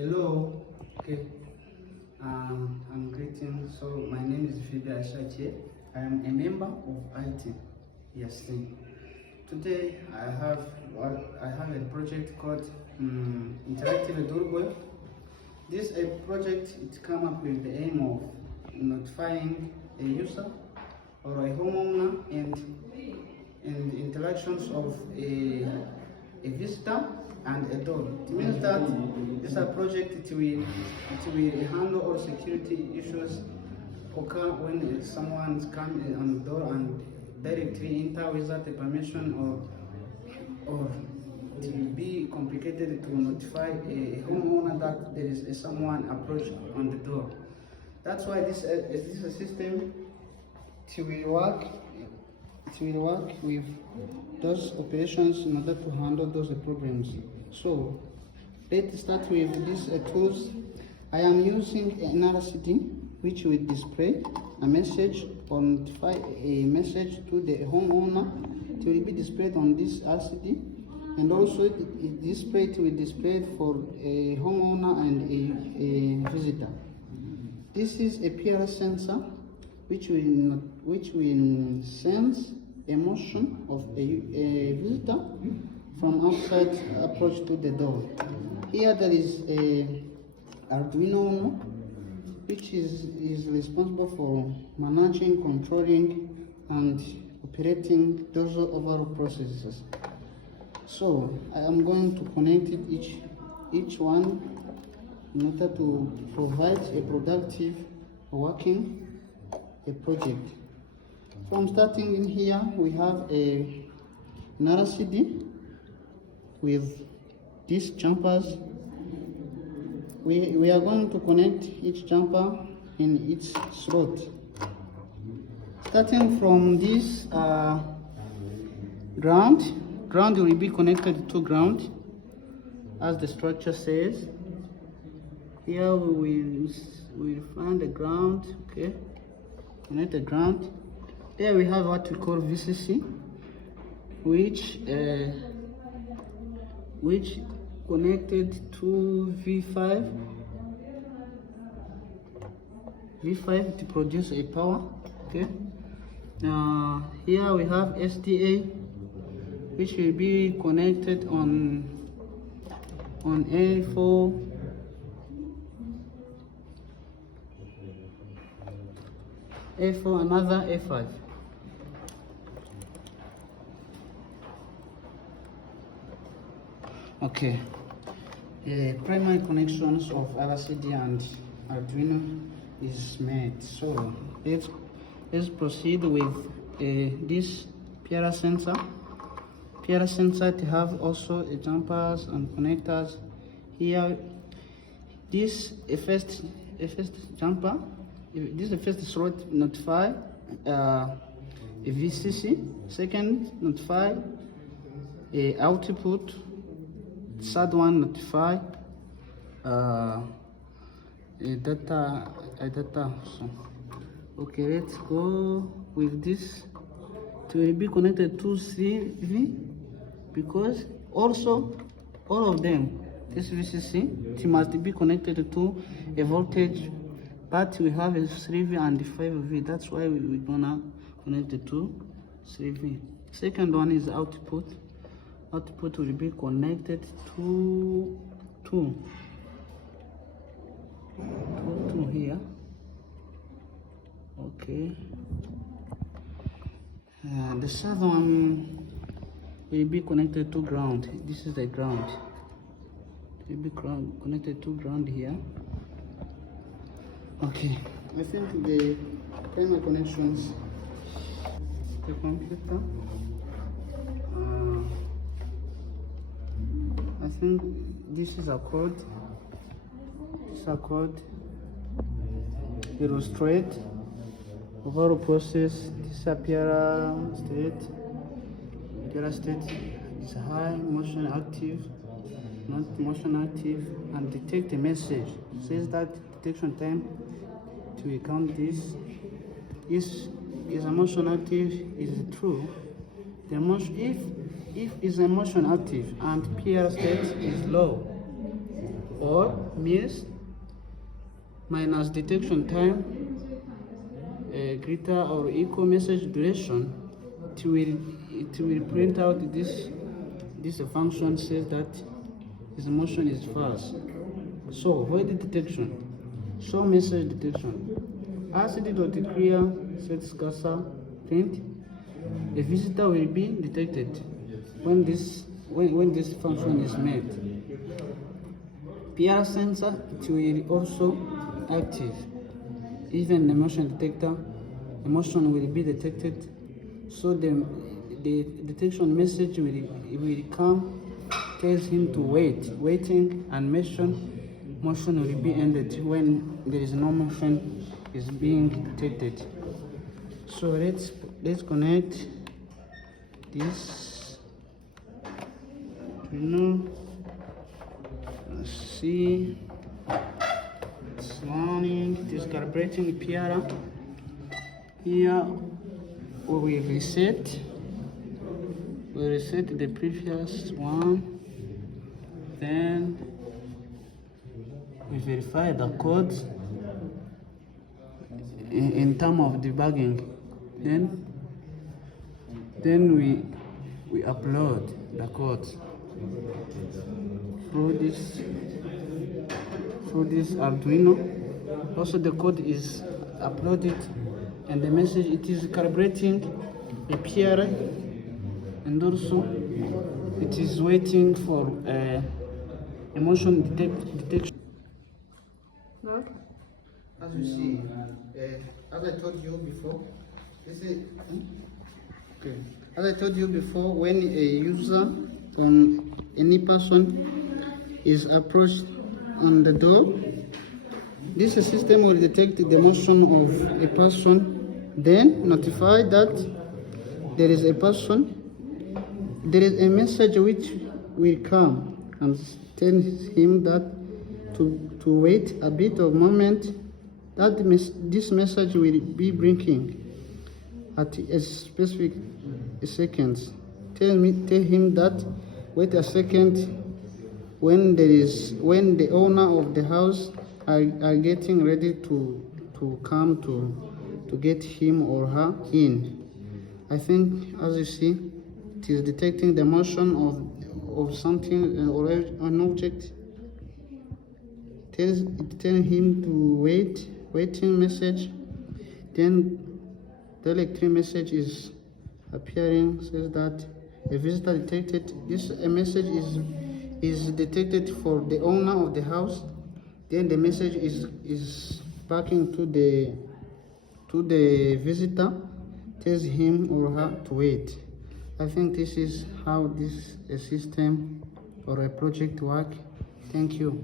Hello. Okay. I'm greeting. So my name is Fida Ashache. I am a member of IT. Yes. Today I have a project called Interactive Doorbell. This a project it come up with the aim of notifying a user or a homeowner and interactions of a visitor and a dog. It means that this a project it will handle all security issues occur when someone comes on the door and directly enter without a permission or it will be complicated to notify a homeowner that there is someone approach on the door. That's why this system it will work with those operations in order to handle those problems. So let's start with these tools. I am using another setting which will display a message or notify a message to the homeowner. It will be displayed on this LCD, and also it will display for a homeowner and a visitor. This is a PR sensor which will sense emotion of a visitor from outside approach to the door. Here there is a Arduino which is responsible for managing, controlling and operating those overall processes. So I am going to connect it each one in order to provide a productive working a project. So I'm starting in here. We have another CD with these jumpers. We are going to connect each jumper in its slot. Starting from this ground will be connected to ground, as the structure says. Here we will find the ground. Okay, connect the ground. There we have what we call VCC, which connected to V5 to produce a power. Okay. Here we have SDA, which will be connected on A4. A4, another A5. Okay, the primary connections of LCD and Arduino is made. So let's proceed with this PR sensor. PR sensor to have also jumpers and connectors. Here, this first jumper. This is the first slot notify a VCC. Second, notify a output. Third one, notify a data. So, okay, let's go with this. It will be connected to CV because also all of them, this VCC, it must be connected to a voltage. But we have a 3V and 5V. That's why we're gonna connect it to 3V. Second one is output. Output will be connected to two here. Okay. The third one will be connected to ground. This is the ground. It will be connected to ground here. Okay, I think the primary connections, the computer, I think this is a code. This is a code. Illustrate overall process. This appear state. Appear state is high, motion active, not motion active, and detect a message. It says that detection time to count this is a motion active is true. The motion if is a motion active and PR state is low, or means minus detection time, greater or equal message duration. It will print out this function says that his motion is fast. So void detection, show message detection. Clear sets cursor print. A visitor will be detected when this function is made. PR sensor, it will also active. Even the motion detector, the motion will be detected. So the detection message will come, tells him to waiting, and motion will be ended when there is no motion is being detected. So let's connect this. Let's see. It's running. It is calibrating PR. Here we will reset. We reset the previous one. Then we verify the code in terms of debugging. Then we upload the code through this Arduino. Also the code is uploaded, and the message, it is calibrating a PR, and also it is waiting for emotion detection. As you see, as I told you before, as I told you before, when a user or any person is approached on the door, this system will detect the motion of a person, then notify that there is a person. There is a message which will come and tell him that to wait a bit of moment, that this message will be blinking at a specific seconds. Tell him that wait a second, when the owner of the house are getting ready to come to get him or her in. I think, as you see, it is detecting the motion of something or an object. Telling him to waiting message. Then the electric message is appearing, says that a visitor detected. This message is detected for the owner of the house. Then the message is backing to the visitor, tells him or her to wait. I think this is how this system or a project work. Thank you.